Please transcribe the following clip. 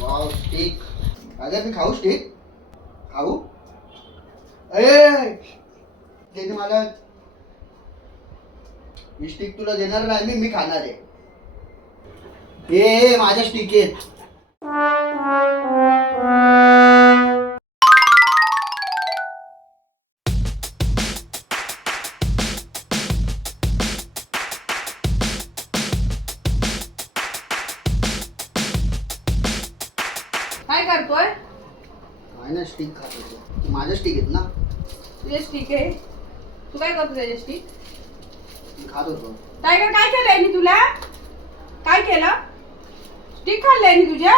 Wow stick. अगं मी खाऊ stick? खाऊ? ए ते मला मी स्टिक तुला देणार नाही, मी खाणार आहे. ए माझ्या स्टिक आहे. काय करतोय? काय ना स्टिक खात होतो. माझ्या स्टिक आहेत ना. तुझे स्टिक आहे. तू काय करतो त्याचे स्टिक? मी खात होतो. टायगर काय केलंय मी तुला? काय केलं? स्टिक खाल्लंय मी तुझ्या?